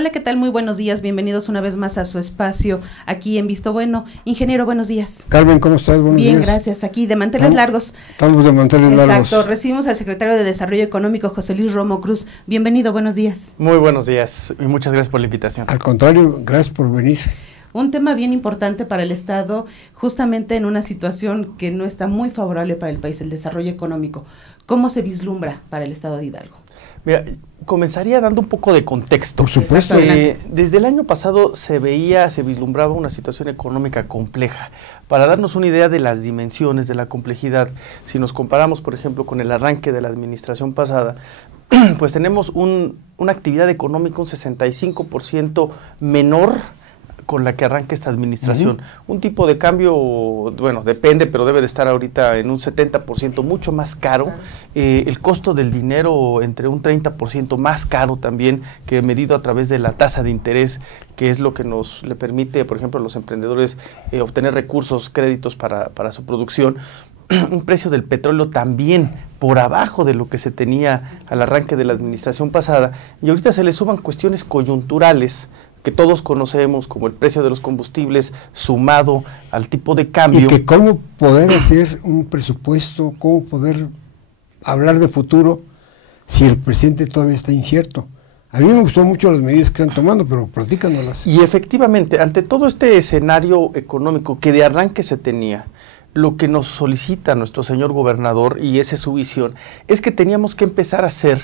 Hola, ¿qué tal? Muy buenos días, bienvenidos una vez más a su espacio aquí en Visto Bueno. Ingeniero, buenos días. Carmen, ¿cómo estás? Buenos días. Bien, gracias, aquí de manteles largos. Estamos de manteles largos. Exacto, recibimos al secretario de Desarrollo Económico, José Luis Romo Cruz. Bienvenido, buenos días. Muy buenos días y muchas gracias por la invitación. Al contrario, gracias por venir. Un tema bien importante para el Estado, justamente en una situación que no está muy favorable para el país, el desarrollo económico. ¿Cómo se vislumbra para el Estado de Hidalgo? Mira, comenzaría dando un poco de contexto. Por supuesto. Desde el año pasado se vislumbraba una situación económica compleja. Para darnos una idea de las dimensiones, de la complejidad, si nos comparamos, por ejemplo, con el arranque de la administración pasada, pues tenemos una actividad económica un 65% menor con la que arranca esta administración. Un tipo de cambio, bueno, depende, pero debe de estar ahorita en un 70% mucho más caro. El costo del dinero entre un 30% más caro también, que medido a través de la tasa de interés, que es lo que nos le permite, por ejemplo, a los emprendedores obtener recursos, créditos para su producción. Un precio del petróleo también por abajo de lo que se tenía al arranque de la administración pasada, y ahorita se le suman cuestiones coyunturales que todos conocemos, como el precio de los combustibles sumado al tipo de cambio. Y que cómo poder hacer un presupuesto, cómo poder hablar de futuro si el presidente todavía está incierto. A mí me gustó mucho las medidas que están tomando, pero platícanoslas. Y efectivamente, ante todo este escenario económico que de arranque se tenía, lo que nos solicita nuestro señor gobernador, y esa es su visión, es que teníamos que empezar a hacer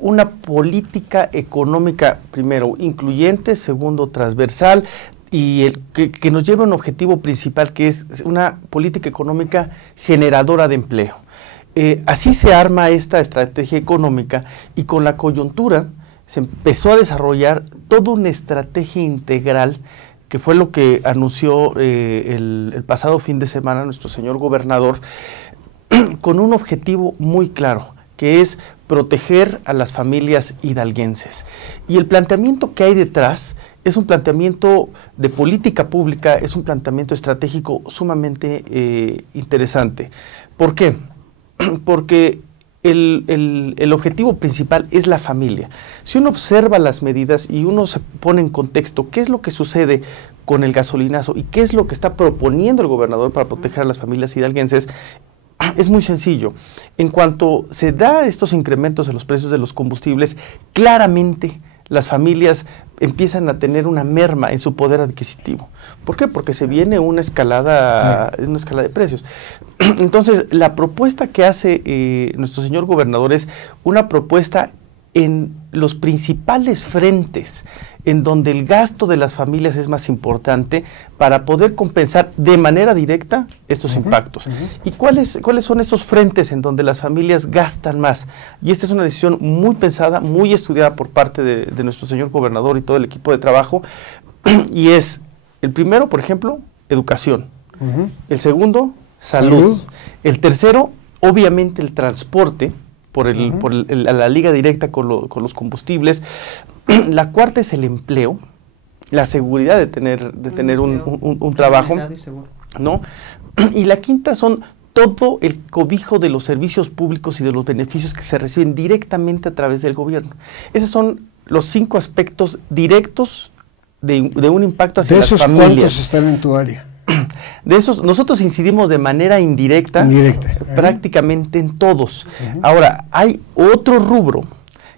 una política económica, primero, incluyente, segundo, transversal, y que nos lleve a un objetivo principal, que es una política económica generadora de empleo. Así se arma esta estrategia económica, y con la coyuntura se empezó a desarrollar toda una estrategia integral, que fue lo que anunció el pasado fin de semana nuestro señor gobernador, con un objetivo muy claro, que es proteger a las familias hidalguenses. Y el planteamiento que hay detrás es un planteamiento de política pública, es un planteamiento estratégico sumamente interesante. ¿Por qué? Porque el objetivo principal es la familia. Si uno observa las medidas y uno se pone en contexto qué es lo que sucede con el gasolinazo y qué es lo que está proponiendo el gobernador para proteger a las familias hidalguenses, es muy sencillo. En cuanto se da estos incrementos en los precios de los combustibles, claramente las familias empiezan a tener una merma en su poder adquisitivo. ¿Por qué? Porque se viene una escalada de precios. Entonces, la propuesta que hace nuestro señor gobernador es una propuesta en los principales frentes en donde el gasto de las familias es más importante para poder compensar de manera directa estos impactos. ¿Y cuáles son esos frentes en donde las familias gastan más? Y esta es una decisión muy pensada, muy estudiada por parte de nuestro señor gobernador y todo el equipo de trabajo, y es, el primero, por ejemplo, educación. El segundo, salud. El tercero, obviamente, el transporte, por la liga directa con los combustibles. La cuarta es el empleo, la seguridad de tener un trabajo, ¿no? Y la quinta son todo el cobijo de los servicios públicos y de los beneficios que se reciben directamente a través del gobierno. Esos son los 5 aspectos directos de un impacto hacia las familias. ¿De esos cuántos están en tu área? De esos, nosotros incidimos de manera indirecta. Prácticamente en todos. Ahora, hay otro rubro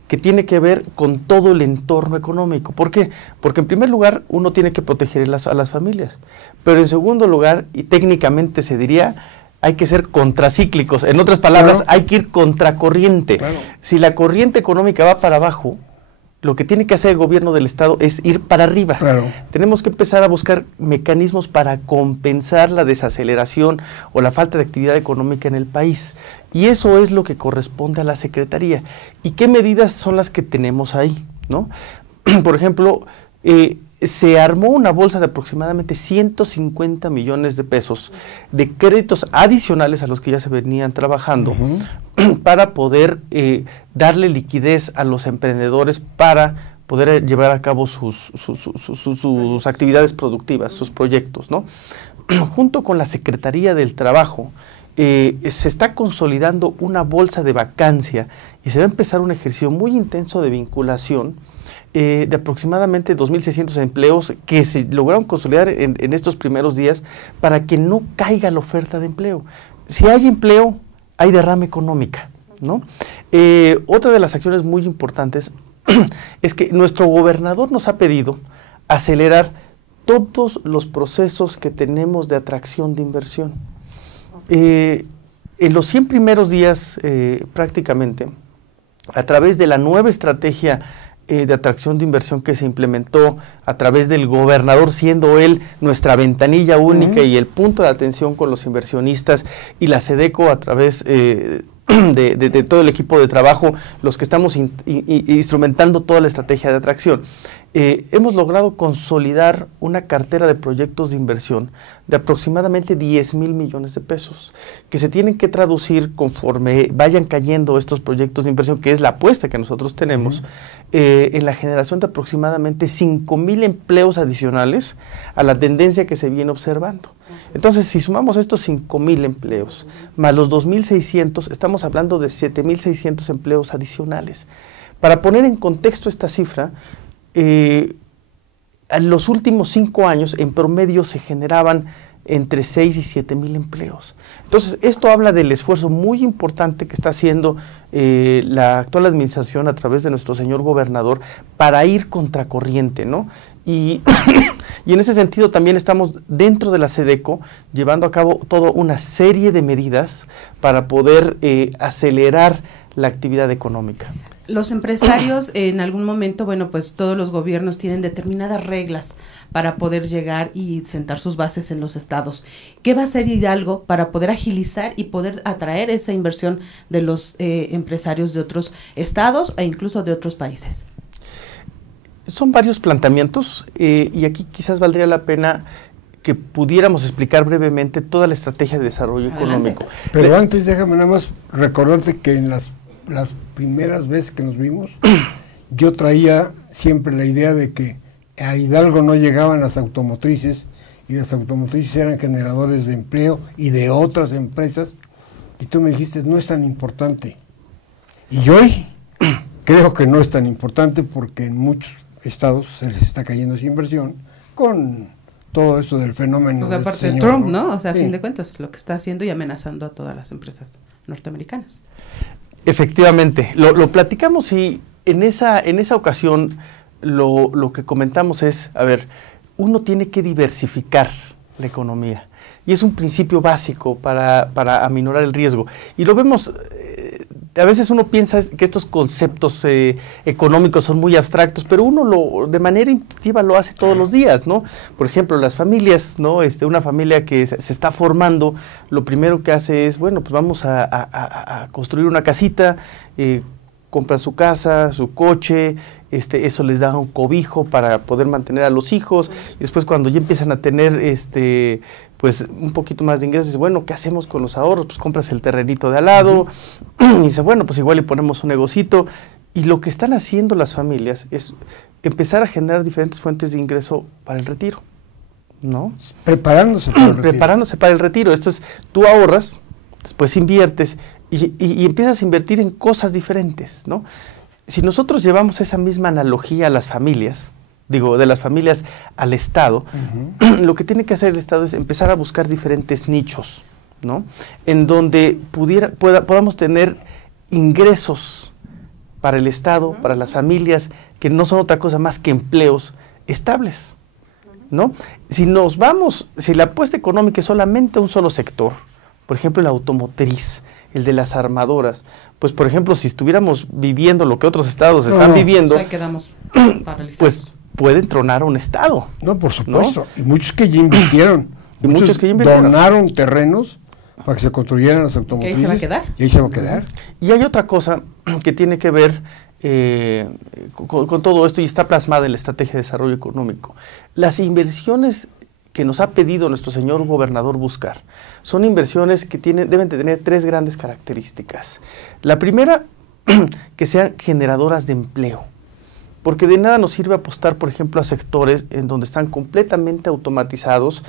que tiene que ver con todo el entorno económico. ¿Por qué? Porque en primer lugar uno tiene que proteger a las familias, pero en segundo lugar, y técnicamente se diría, hay que ser contracíclicos. En otras palabras, hay que ir contracorriente. Si la corriente económica va para abajo, lo que tiene que hacer el gobierno del Estado es ir para arriba. Tenemos que empezar a buscar mecanismos para compensar la desaceleración o la falta de actividad económica en el país. Y eso es lo que corresponde a la Secretaría. ¿Y qué medidas son las que tenemos ahí, ¿no? Por ejemplo, se armó una bolsa de aproximadamente 150 millones de pesos de créditos adicionales a los que ya se venían trabajando para poder darle liquidez a los emprendedores para poder llevar a cabo sus actividades productivas, sus proyectos, ¿no? Junto con la Secretaría del Trabajo, se está consolidando una bolsa de vacancia y se va a empezar un ejercicio muy intenso de vinculación de aproximadamente 2.600 empleos que se lograron consolidar en estos primeros días para que no caiga la oferta de empleo. Si hay empleo, hay derrama económica, ¿no? Otra de las acciones muy importantes es que nuestro gobernador nos ha pedido acelerar todos los procesos que tenemos de atracción de inversión. En los 100 primeros días, prácticamente, a través de la nueva estrategia de atracción de inversión que se implementó a través del gobernador, siendo él nuestra ventanilla única y el punto de atención con los inversionistas, y la SEDECO a través de todo el equipo de trabajo, los que estamos instrumentando toda la estrategia de atracción. Hemos logrado consolidar una cartera de proyectos de inversión de aproximadamente 10,000 millones de pesos, que se tienen que traducir conforme vayan cayendo estos proyectos de inversión, que es la apuesta que nosotros tenemos, en la generación de aproximadamente 5,000 empleos adicionales a la tendencia que se viene observando. Entonces, si sumamos estos 5,000 empleos, más los 2,600, estamos hablando de 7,600 empleos adicionales. Para poner en contexto esta cifra, en los últimos 5 años, en promedio, se generaban entre 6 y 7,000 empleos. Entonces, esto habla del esfuerzo muy importante que está haciendo la actual administración a través de nuestro señor gobernador para ir contracorriente, ¿no? Y en ese sentido también estamos dentro de la SEDECO llevando a cabo toda una serie de medidas para poder acelerar la actividad económica. Los empresarios en algún momento, bueno, pues todos los gobiernos tienen determinadas reglas para poder llegar y sentar sus bases en los estados. ¿Qué va a hacer Hidalgo para poder agilizar y poder atraer esa inversión de los empresarios de otros estados e incluso de otros países? Son varios planteamientos y aquí quizás valdría la pena que pudiéramos explicar brevemente toda la estrategia de desarrollo económico. Pero antes déjame nada más recordarte que en las primeras veces que nos vimos, yo traía siempre la idea de que a Hidalgo no llegaban las automotrices, y las automotrices eran generadores de empleo y de otras empresas, y tú me dijiste, no es tan importante. Y hoy creo que no es tan importante porque en muchos estados se les está cayendo esa inversión con todo esto del fenómeno. Pues aparte de Trump, ¿no? O sea, a fin de cuentas, lo que está haciendo y amenazando a todas las empresas norteamericanas. Efectivamente, lo platicamos y en esa ocasión lo que comentamos es, a ver, uno tiene que diversificar la economía y es un principio básico para aminorar el riesgo. Y lo vemos, a veces uno piensa que estos conceptos económicos son muy abstractos, pero uno de manera intuitiva lo hace todos los días, ¿no? Por ejemplo, las familias, ¿no? Una familia que se está formando, lo primero que hace es, bueno, pues vamos a construir una casita, compran su casa, su coche, eso les da un cobijo para poder mantener a los hijos, y después cuando ya empiezan a tener pues un poquito más de ingresos, dice, bueno, ¿qué hacemos con los ahorros? Pues compras el terrenito de al lado, y dice, bueno, pues igual le ponemos un negocito, y lo que están haciendo las familias es empezar a generar diferentes fuentes de ingreso para el retiro, ¿no? Preparándose para el retiro. Preparándose para el retiro. Esto es, tú ahorras, después inviertes, y empiezas a invertir en cosas diferentes, ¿no? Si nosotros llevamos esa misma analogía a las familias, de las familias al Estado, lo que tiene que hacer el Estado es empezar a buscar diferentes nichos, ¿no? En donde podamos tener ingresos para el Estado, para las familias, que no son otra cosa más que empleos estables, ¿no? Si la apuesta económica es solamente un solo sector, por ejemplo, la automotriz, el de las armadoras, pues por ejemplo, si estuviéramos viviendo lo que otros estados están viviendo, pues ahí quedamos paralizados. Pues pueden tronar a un estado. No, por supuesto. ¿No? Y muchos que ya invirtieron. Y muchos que ya invirtieron. Donaron terrenos para que se construyeran las automotrices. ¿Y ahí se va a quedar? Y ahí se va a quedar. Y hay otra cosa que tiene que ver con todo esto y está plasmada en la Estrategia de Desarrollo Económico. Las inversiones que nos ha pedido nuestro señor gobernador buscar son inversiones que deben tener 3 grandes características. La primera, que sean generadoras de empleo, porque de nada nos sirve apostar, por ejemplo, a sectores en donde están completamente automatizados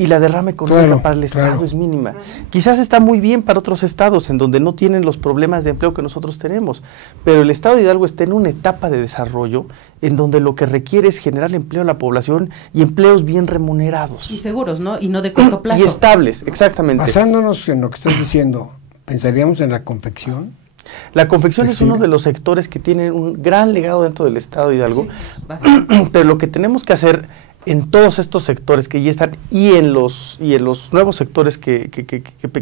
y la derrama económica Claro, para el Estado claro. es mínima. Quizás está muy bien para otros estados en donde no tienen los problemas de empleo que nosotros tenemos, pero el estado de Hidalgo está en una etapa de desarrollo en donde lo que requiere es generar empleo a la población y empleos bien remunerados. Y seguros, ¿no? Y no de corto plazo. Y estables, exactamente. Basándonos en lo que estás diciendo, ¿pensaríamos en la confección? La confección es Textil. uno de los sectores que tienen un gran legado dentro del estado de Hidalgo, Sí, básico. pero lo que tenemos que hacer en todos estos sectores que ya están y en los nuevos sectores que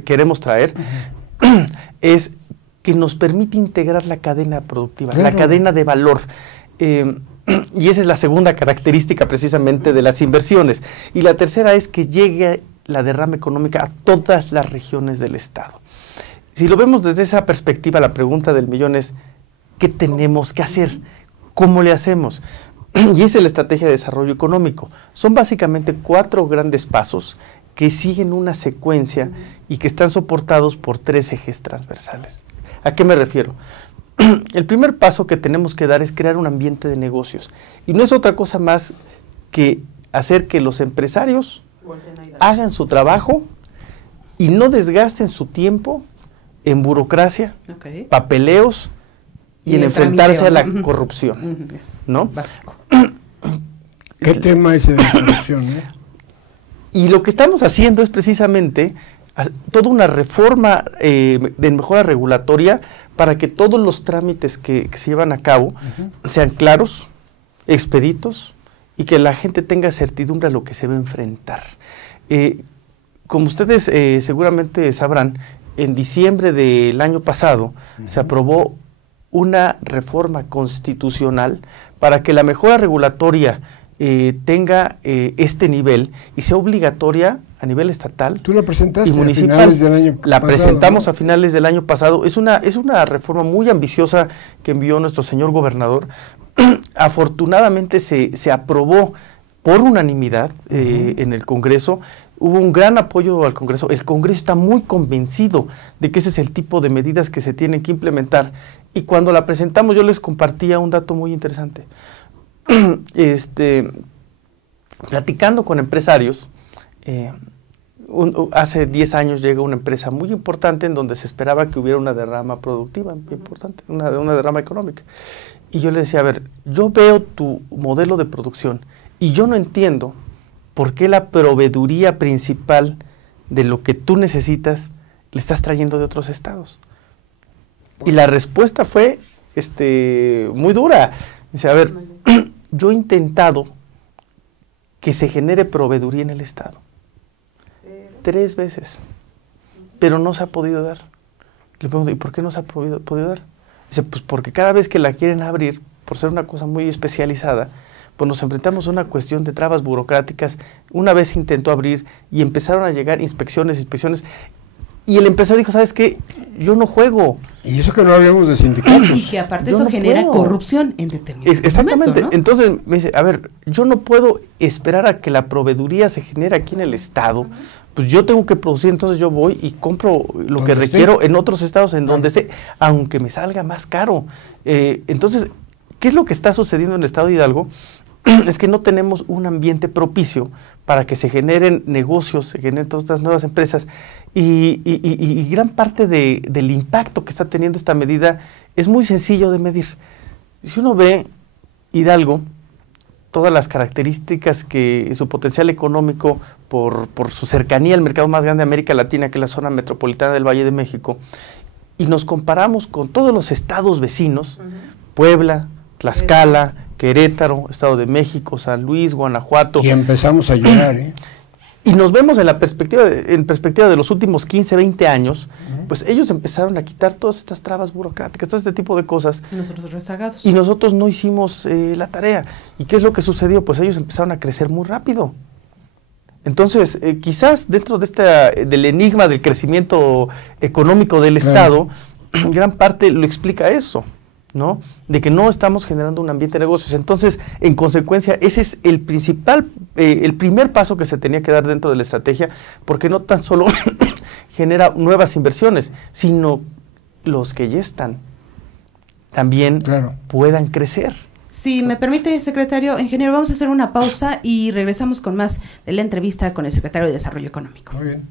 queremos traer es que nos permite integrar la cadena productiva, la Claro. cadena de valor. Y esa es la segunda característica precisamente de las inversiones. Y la tercera es que llegue la derrama económica a todas las regiones del estado. Si lo vemos desde esa perspectiva, la pregunta del millón es, ¿qué tenemos que hacer? ¿Cómo le hacemos? Y esa es la estrategia de desarrollo económico. Son básicamente 4 grandes pasos que siguen una secuencia y que están soportados por 3 ejes transversales. ¿A qué me refiero? El primer paso que tenemos que dar es crear un ambiente de negocios. Y no es otra cosa más que hacer que los empresarios hagan su trabajo y no desgasten su tiempo en burocracia, Okay. papeleos y en el enfrentarse a la tramiteo, ¿no? corrupción, Es ¿no? básico. ¿Qué tema ese de la corrupción? Y lo que estamos haciendo es precisamente toda una reforma de mejora regulatoria para que todos los trámites que se llevan a cabo sean claros, expeditos y que la gente tenga certidumbre a lo que se va a enfrentar. Como ustedes seguramente sabrán, en diciembre del año pasado se aprobó una reforma constitucional para que la mejora regulatoria tenga este nivel y sea obligatoria a nivel estatal. Tú la presentaste y a municipal. finales del año La pasado, presentamos ¿no? a finales del año pasado. Es una reforma muy ambiciosa que envió nuestro señor gobernador. Afortunadamente se aprobó por unanimidad en el Congreso. Hubo un gran apoyo al Congreso. El Congreso está muy convencido de que ese es el tipo de medidas que se tienen que implementar. Y cuando la presentamos yo les compartía un dato muy interesante. Platicando con empresarios, hace 10 años llega una empresa muy importante en donde se esperaba que hubiera una derrama productiva importante, una derrama económica. Y yo le decía, a ver, yo veo tu modelo de producción y yo no entiendo por qué la proveeduría principal de lo que tú necesitas le estás trayendo de otros estados. Y la respuesta fue muy dura. Dice, a ver, yo he intentado que se genere proveeduría en el estado 3 veces, pero no se ha podido dar. Le pregunto, ¿y por qué no se ha podido dar? Dice, pues porque cada vez que la quieren abrir, por ser una cosa muy especializada, pues nos enfrentamos a una cuestión de trabas burocráticas. Una vez se intentó abrir y empezaron a llegar inspecciones, y el empresario dijo, ¿sabes qué? Yo no juego. Y eso que no hablemos de sindicatos. Y que aparte Yo eso no genera puedo. corrupción en determinado Exactamente. momento, ¿no? Entonces me dice, a ver, yo no puedo esperar a que la proveeduría se genere aquí en el estado. Pues yo tengo que producir, entonces yo voy y compro lo que requiero en otros estados, en donde esté, aunque me salga más caro. Entonces, ¿qué es lo que está sucediendo en el estado de Hidalgo? Es que no tenemos un ambiente propicio para que se generen negocios, se generen todas estas nuevas empresas y gran parte del impacto que está teniendo esta medida es muy sencillo de medir. Si uno ve Hidalgo, todas las características que su potencial económico por su cercanía al mercado más grande de América Latina, que es la zona metropolitana del Valle de México, y nos comparamos con todos los estados vecinos, Puebla, Tlaxcala, Querétaro, Estado de México, San Luis, Guanajuato. Y empezamos a llorar, ¿eh? Y nos vemos en perspectiva de los últimos 15, 20 años, pues ellos empezaron a quitar todas estas trabas burocráticas, todo este tipo de cosas. Y nosotros rezagados. Y nosotros no hicimos la tarea. ¿Y qué es lo que sucedió? Pues ellos empezaron a crecer muy rápido. Entonces, quizás dentro de del enigma del crecimiento económico del Estado, gran parte lo explica eso, ¿no? De que no estamos generando un ambiente de negocios. Entonces, en consecuencia, ese es el primer paso que se tenía que dar dentro de la estrategia, porque no tan solo genera nuevas inversiones, sino los que ya están también puedan crecer. Si me permite, secretario, ingeniero, vamos a hacer una pausa y regresamos con más de la entrevista con el secretario de Desarrollo Económico. Muy bien.